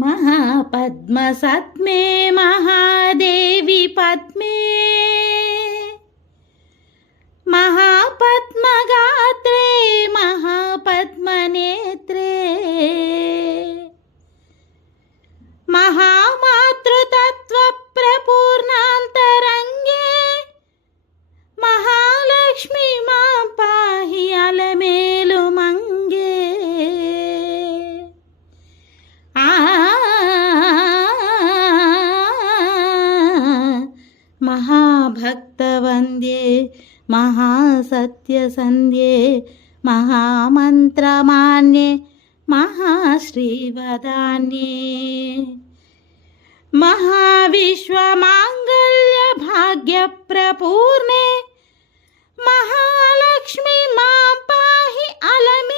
महापद्मसत्मे महादेवी पद्मे महापद्मगात्रे महापद्मनेत्रे महामातृतत्त्वप्रपूर्णान्तरङ्गे महालक्ष्मी मां पाहि अलमेलुमङ्गे महाभक्तवन्द्ये महासत्यसन्ध्ये महामन्त्रमान्ये महाश्रीवदान्ये महाविश्वमाङ्गल्यभाग्यप्रपूर्णे महालक्ष्मी मां पाहि अलमे